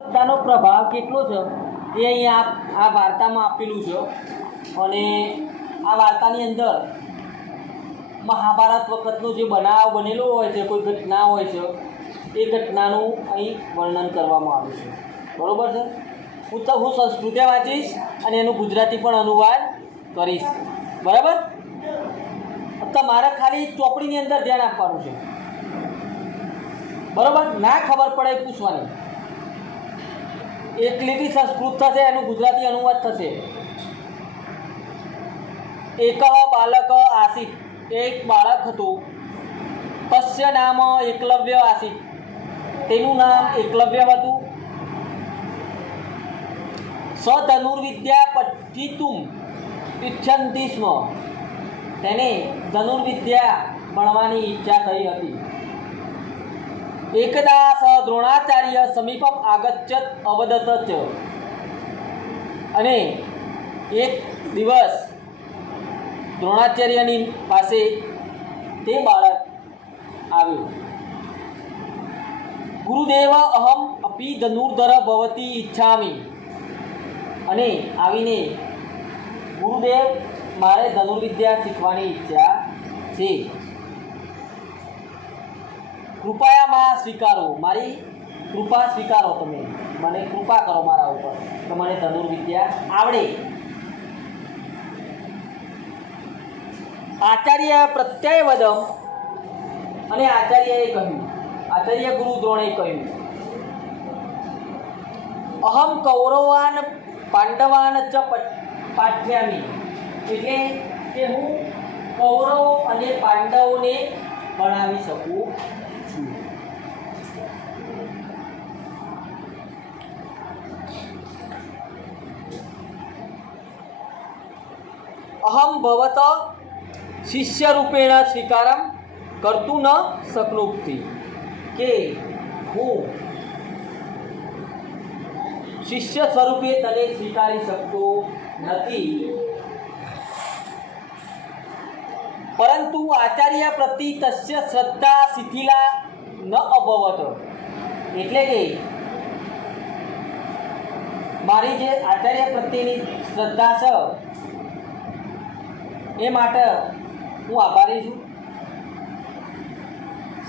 નો પ્રભાવ કેટલો છે એ અહીંયા આ વાર્તામાં આપેલું છે અને આ વાર્તાની અંદર મહાભારત વખતનો જે બનાવ બનેલો હોય છે, કોઈ ઘટના હોય છે, એ ઘટનાનું અહીં વર્ણન કરવામાં આવ્યું છે. બરાબર છે. હું સંસ્કૃતે વાંચીશ અને એનું ગુજરાતી પણ અનુવાદ કરીશ. બરાબર. તમારે ખાલી ચોપડીની અંદર ધ્યાન આપવાનું છે. બરાબર. ના ખબર પડે પૂછવાની. એક લીટી સંસ્કૃત થશે, એનું ગુજરાતી અનુવાદ થશે. એક બાલક આસીત, એક બાળક હતું. તસ્ય નામ એકલવ્ય આસીત, તેનું નામ એકલવ્ય હતું. સ ધનુર્વિદ્યા પઠિતુમ ઇચ્છન્તિ સ્મ, તેને ધનુર્વિદ્યા ભણવાની ઈચ્છા થઈ હતી. એકદા સ દ્રોણાચાર્ય સમીપમ આગચ્છત અવદત ચ, અને એક દિવસ દ્રોણાચાર્યની પાસે તે બાળક આવ્યું. ગુરુદેવ અહમ અપી ધનુર્ધર ભવતી ઈચ્છામિ, અને આવીને ગુરુદેવ મારે ધનુર્વિદ્યા શીખવાની ઈચ્છા છે, કૃપયા માં સ્વીકારો, મારી કૃપા સ્વીકારો, તમે મને કૃપા કરો મારા ઉપર કે મને ધનુર્વિદ્યા આવડે. આચાર્ય પ્રત્યયવદમ, અને આચાર્યએ કહ્યું, આચાર્ય ગુરુ દ્રોણે કહ્યું, અહમ કૌરવાન પાંડવાન ચ પાઠ્યામિ, એટલે કે હું કૌરવ અને પાંડવોને ભણાવી શકું છું. અહમ ભવત શિષ્ય રૂપેણ સ્વીકારમ કરતું ન શક્નોક્તિ, કે હું શિષ્ય સ્વરૂપે તને સ્વીકારી શકતો નથી. પરંતુ આચાર્ય પ્રતિ તસ્ય શ્રદ્ધા શિથિલા ન અભવત, એટલે કે મારી જે આચાર્ય પ્રત્યેની શ્રદ્ધા છે એ માટે હું આભારી છું.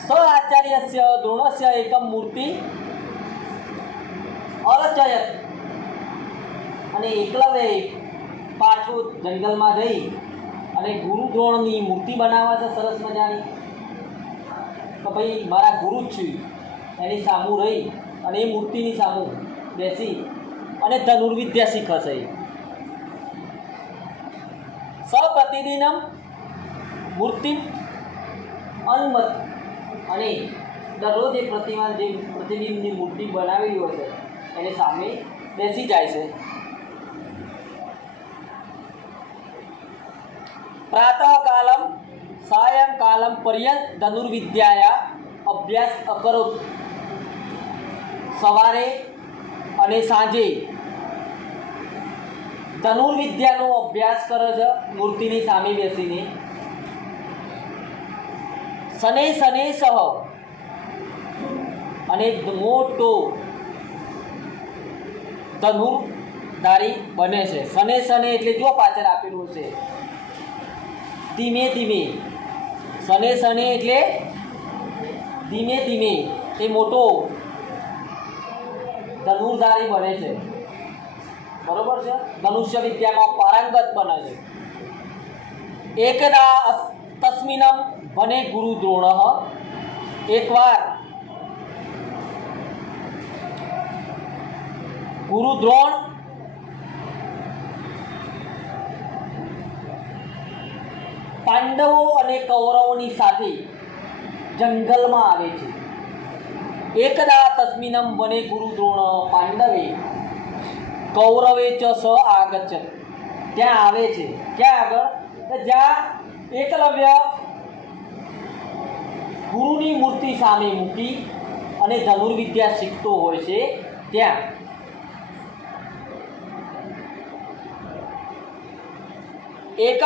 સ આચાર્યસ્ય દ્રોણસ્ય એકમ મૂર્તિ અરચયત, અને એકલવ્ય પાછું જંગલમાં જઈ અને ગુરુ દ્રોણની મૂર્તિ બનાવવા છે સરસ મજાની. તો ભાઈ મારા ગુરુ જ છું, એની સામું રહી અને એ મૂર્તિની સામું બેસી અને ધનુર્વિદ્યા શીખશે. સપ્રતિદિનમ મૂર્તિ અનુમત, અને દરરોજ એ પ્રતિબિંબની મૂર્તિ બનાવેલી હોય છે એની સામે બેસી જાય છે. પ્રાતઃકાલમ સાયંકાલમ પર્યંત ધનુર્વિદ્યાયા અભ્યાસ અકરોત, સવારે અને સાંજે ધનુર્વિદ્યાનો અભ્યાસ કરે છે મૂર્તિની સામે બેસીને. શનૈ શનૈઃ સહ, અને મોટો ધનુર્ધારી બને છે. શનૈ શનૈ એટલે જો પાછળ આપેલું છે ધીમે ધીમે, શનૈ શનૈ એટલે ધીમે ધીમે એ મોટો ધનુર્ધારી બને છે. બરોબર છે. ધનુષ્ય વિદ્યામાં પારંગત બને છે. એકદા તસ્મિનમ બને ગુરુ દ્રોણ, એકવાર ગુરુ દ્રોણ પાંડવો અને કૌરવોની સાથે જંગલમાં આવે છે. એકદા તસ્મિનમ બને ગુરુ દ્રોણ પાંડવે કૌરવે ચ સ આગચ્છ, ત્યાં આવે છે. ક્યાં આગળ? જ્યાં એકલવ્ય ગુરુની મૂર્તિ સામે મૂકી અને ધનુર્વિદ્યા શીખતો હોય છે ત્યાં. એક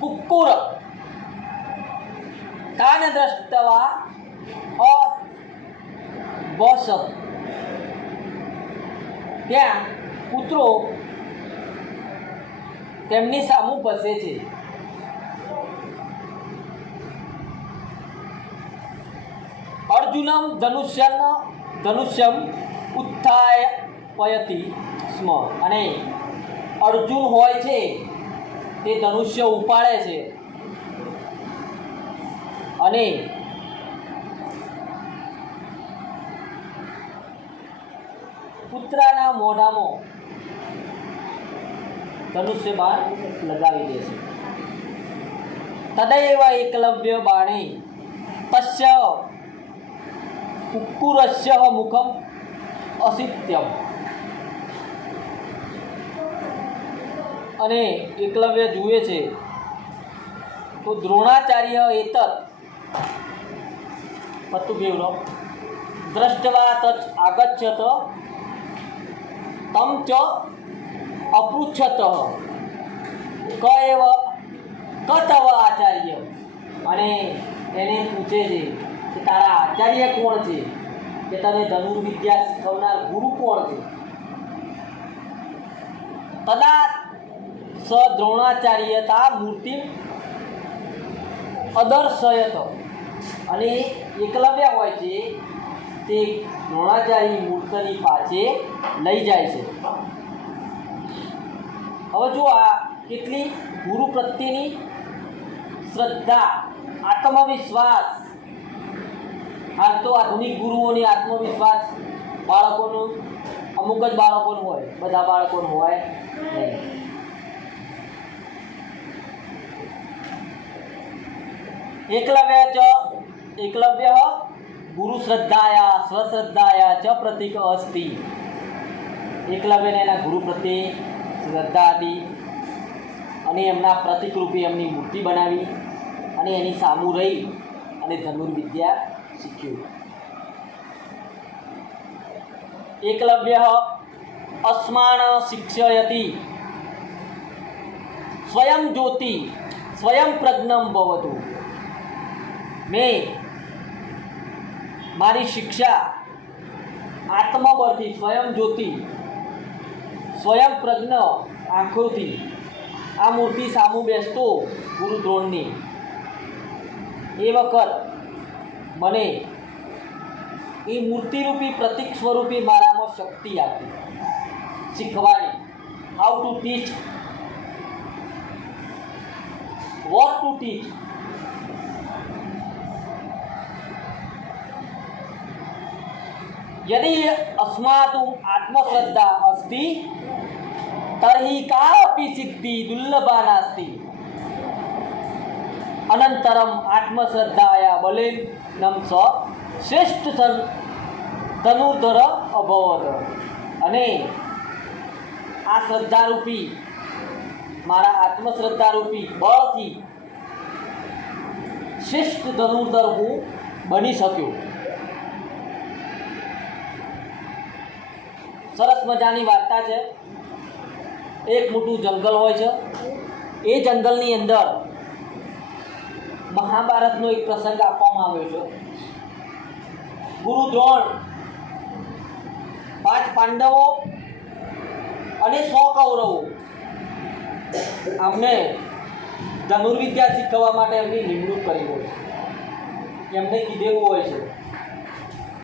કુક્કુર તાન દ્રષ્ટવા બસ, ત્યાં પુત્રો તેમની સામું બસે છે. અર્જુનમ ધનુષ્યમ ઉત્થાપયતિ સ્મ, અને અર્જુન હોય છે તે ધનુષ્ય ઉપાડે છે અને પુત્રના મોઢામાં ધનુષ્ય બાણ લગાવી દે છે. તદૈવ એકલવ્ય બાણે તસ્ય કુક્કુરસ્ય મુખમ અસિત્યમ, અને એકલવ્ય જુએ છે તો દ્રોણાચાર્ય એતત પતુભેવનો દ્રષ્ટવા તચ આગચ્છત તમ ચ અપૃચ્છત ક એવ ક તવ આચાર્ય, અને એને પૂછે છે કે તારા આચાર્ય કોણ છે, કે તને ધનુર્વિદ્યા શીખવનાર ગુરુ કોણ છે. તદા સ દ્રોણાચાર્યતા મૂર્તિ અદર્શયત, અને એકલવ્ય હોય છે તે દ્રોણાચાર્ય મૂર્તિની પાસે લઈ જાય છે. હવે જો આ કેટલી ગુરુ પ્રત્યેની શ્રદ્ધા, આત્મવિશ્વાસ. હાલ તો આધુનિક ગુરુઓની આત્મવિશ્વાસ બાળકોનું અમુક જ બાળકોનું હોય, બધા બાળકોનું હોય નહીં. એકલવ્ય ગુરુ શ્રદ્ધાયા સ્વશ્રદ્ધાયા ચ પ્રતીક અસ્તિ. એકલવ્યને એના ગુરુ પ્રત્યે શ્રદ્ધા હતી અને એમના પ્રતિકરૂપે એમની મૂર્તિ બનાવી અને એની સામું રહી અને ધનુર્વિદ્યા શીખ્યું. એકલવ્ય અસ્માન શિક્ષયતિ સ્વયં જ્યોતિ સ્વયં પ્રજ્ઞમ ભવતુ. મેં મારી શિક્ષા આત્મબળથી સ્વયં જ્યોતિ સ્વયં પ્રજ્ઞ આંખોથી આ મૂર્તિ સામું બેસતો ગુરુ દ્રોણની એ વખત મને એ મૂર્તિરૂપી પ્રતીક સ્વરૂપી મારામાં શક્તિ આપી શીખવાની. How to teach, vote to teach. यदि अस्माकं आत्मश्रद्धा अस्ति तर्हि कापि सिद्धि दुर्लभा नास्ति. अनन्तरम् आत्मश्रद्धाया बलेन नम स श्रेष्ठ धनुर्धर अभवत. અને આ શ્રદ્ધારૂપી મારા આત્મશ્રદ્ધારૂપી બળથી શ્રેષ્ઠ ધનુર્ધર હું બની શક્યો. સરસ મજાની વાર્તા છે. એક મોટું જંગલ હોય છે. એ જંગલની અંદર મહાભારતનો એક પ્રસંગ આપવામાં આવ્યો છે. ગુરુ દ્રોણ 5 પાંડવો અને 100 કૌરવો અમને ધનુર્વિદ્યા શીખવવા માટે એમની નિમણૂક કરી હોય છે. એમને કીધેલું હોય છે